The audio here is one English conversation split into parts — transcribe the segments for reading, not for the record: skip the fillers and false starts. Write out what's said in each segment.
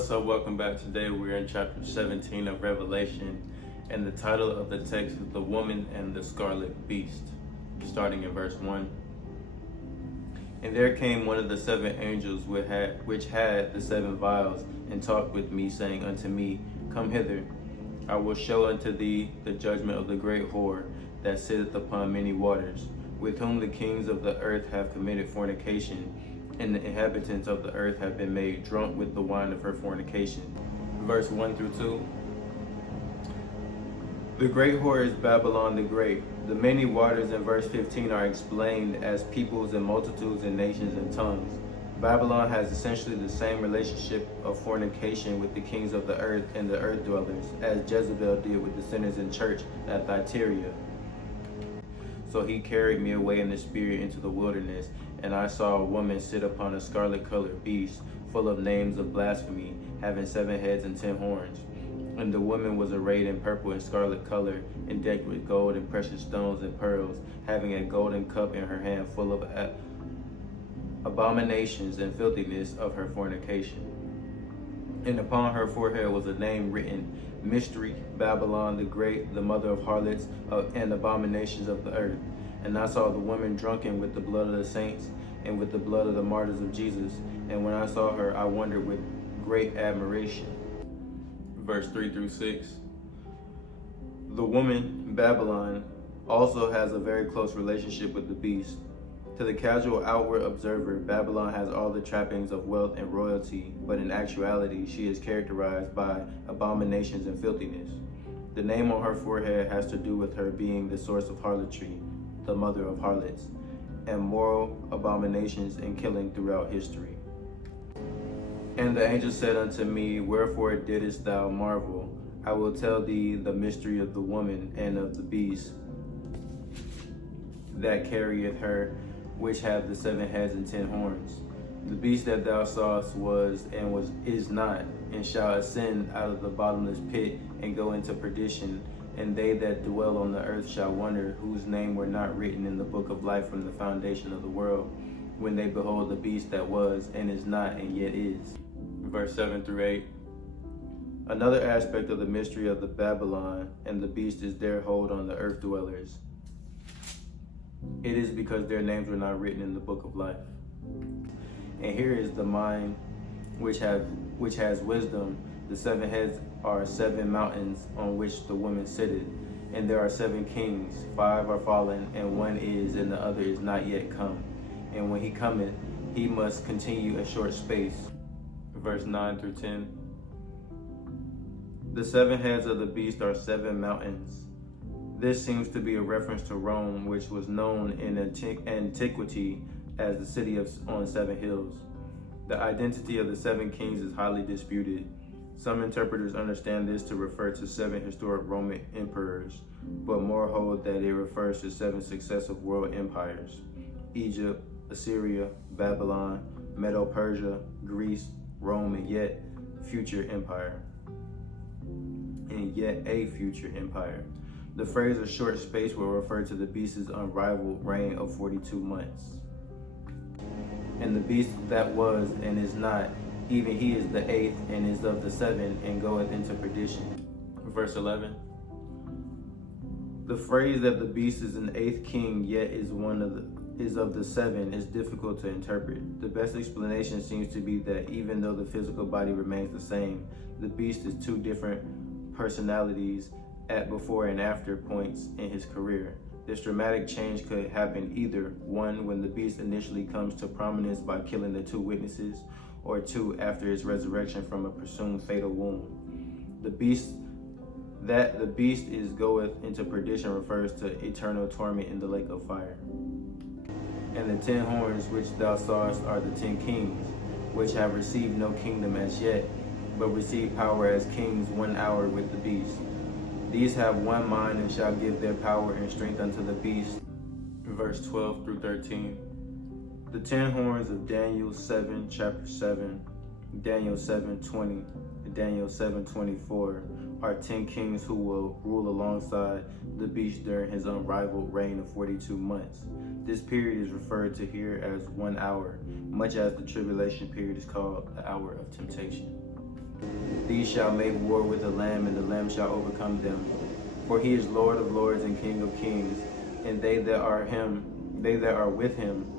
What's up? Welcome back. Today we're in chapter 17 of Revelation, and the title of the text is The Woman and the Scarlet Beast, starting in verse 1. And there came one of the seven angels which had the seven vials, and talked with me, saying unto me, Come hither, I will show unto thee the judgment of the great whore that sitteth upon many waters, with whom the kings of the earth have committed fornication, and the inhabitants of the earth have been made drunk with the wine of her fornication. Verse 1 through 2. The great whore is Babylon the Great. The many waters in verse 15 are explained as peoples and multitudes and nations and tongues. Babylon has essentially the same relationship of fornication with the kings of the earth and the earth dwellers as Jezebel did with the sinners in church at Thyatira. So he carried me away in the spirit into the wilderness, and I saw a woman sit upon a scarlet-colored beast, full of names of blasphemy, having 7 heads and 10 horns. And the woman was arrayed in purple and scarlet color, and decked with gold and precious stones and pearls, having a golden cup in her hand full of abominations and filthiness of her fornication. And upon her forehead was a name written, Mystery, Babylon the Great, the mother of harlots and abominations of the earth. And I saw the woman drunken with the blood of the saints and with the blood of the martyrs of Jesus. And when I saw her, I wondered with great admiration. Verse 3 through 6. The woman, Babylon, also has a very close relationship with the beast. To the casual outward observer, Babylon has all the trappings of wealth and royalty, but in actuality, she is characterized by abominations and filthiness. The name on her forehead has to do with her being the source of harlotry, the mother of harlots, and moral abominations and killing throughout history. And the angel said unto me, Wherefore didst thou marvel? I will tell thee the mystery of the woman and of the beast that carrieth her, which have the 7 heads and 10 horns. The beast that thou sawest is not, and shall ascend out of the bottomless pit and go into perdition. And they that dwell on the earth shall wonder, whose name were not written in the book of life from the foundation of the world, when they behold the beast that was, and is not, and yet is. Verse 7 through 8. Another aspect of the mystery of the Babylon and the beast is their hold on the earth dwellers. It is because their names were not written in the book of life. And here is the mind which has wisdom. The 7 heads are 7 mountains on which the woman sitteth, and there are 7 kings. 5 are fallen, and 1 is, and the other is not yet come. And when he cometh, he must continue a short space. Verse 9 through 10. The 7 heads of the beast are 7 mountains. This seems to be a reference to Rome, which was known in antiquity as the city on 7 hills. The identity of the 7 kings is highly disputed. Some interpreters understand this to refer to 7 historic Roman emperors, but more hold that it refers to 7 successive world empires: Egypt, Assyria, Babylon, Medo-Persia, Greece, Rome, and yet a future empire. The phrase "a short space" will refer to the beast's unrivaled reign of 42 months. And the beast that was and is not, even he is the 8th and is of the 7, and goeth into perdition. Verse 11. The phrase that the beast is an 8th king, yet is of the 7, is difficult to interpret. The best explanation seems to be that even though the physical body remains the same, the beast is 2 different personalities at before and after points in his career. This dramatic change could happen either 1, when the beast initially comes to prominence by killing the 2 witnesses, or 2, after his resurrection from a presumed fatal wound. The beast goeth into perdition refers to eternal torment in the lake of fire. And the 10 horns which thou sawest are the 10 kings, which have received no kingdom as yet, but receive power as kings 1 hour with the beast. These have 1 mind, and shall give their power and strength unto the beast. Verse 12 through 13. The 10 horns of Daniel 7, chapter 7, Daniel 7:20, and Daniel 7:24 are 10 kings who will rule alongside the beast during his unrivaled reign of 42 months. This period is referred to here as 1 hour, much as the tribulation period is called the hour of temptation. These shall make war with the Lamb, and the Lamb shall overcome them. For he is Lord of lords and King of kings, and they that are with him,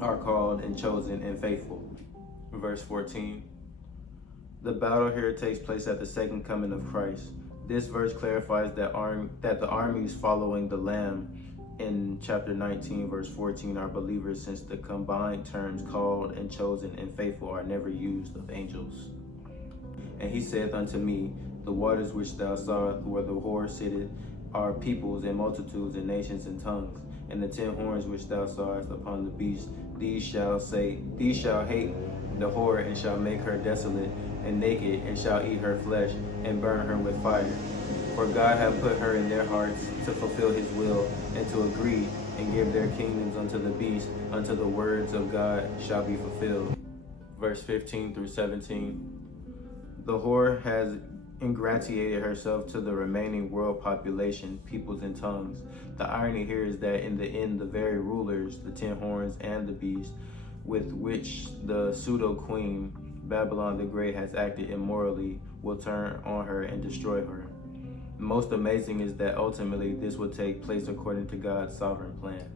are called and chosen and faithful. Verse 14. The battle here takes place at the second coming of Christ. This verse clarifies that the armies following the Lamb in chapter 19, verse 14 are believers, since the combined terms called and chosen and faithful are never used of angels. And he saith unto me, the waters which thou sawest where the whore sitteth are peoples and multitudes and nations and tongues. And the 10 horns which thou sawest upon the beast, these shall hate the whore, and shall make her desolate and naked, and shall eat her flesh, and burn her with fire. For God hath put her in their hearts to fulfill his will, and to agree, and give their kingdoms unto the beast, until the words of God shall be fulfilled. Verse 15 through 17. The whore has ingratiated herself to the remaining world population, peoples, and tongues. The irony here is that in the end, the very rulers, the 10 horns and the beast, with which the pseudo-queen, Babylon the Great, has acted immorally, will turn on her and destroy her. Most amazing is that ultimately this will take place according to God's sovereign plan.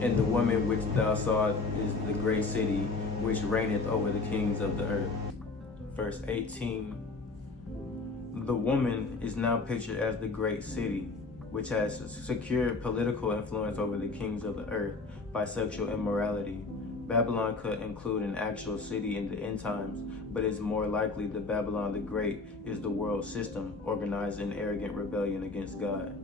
And the woman which thou sawest is the great city, which reigneth over the kings of the earth. Verse 18. The woman is now pictured as the great city, which has secured political influence over the kings of the earth by sexual immorality. Babylon could include an actual city in the end times, but it's more likely that Babylon the Great is the world system organized in arrogant rebellion against God.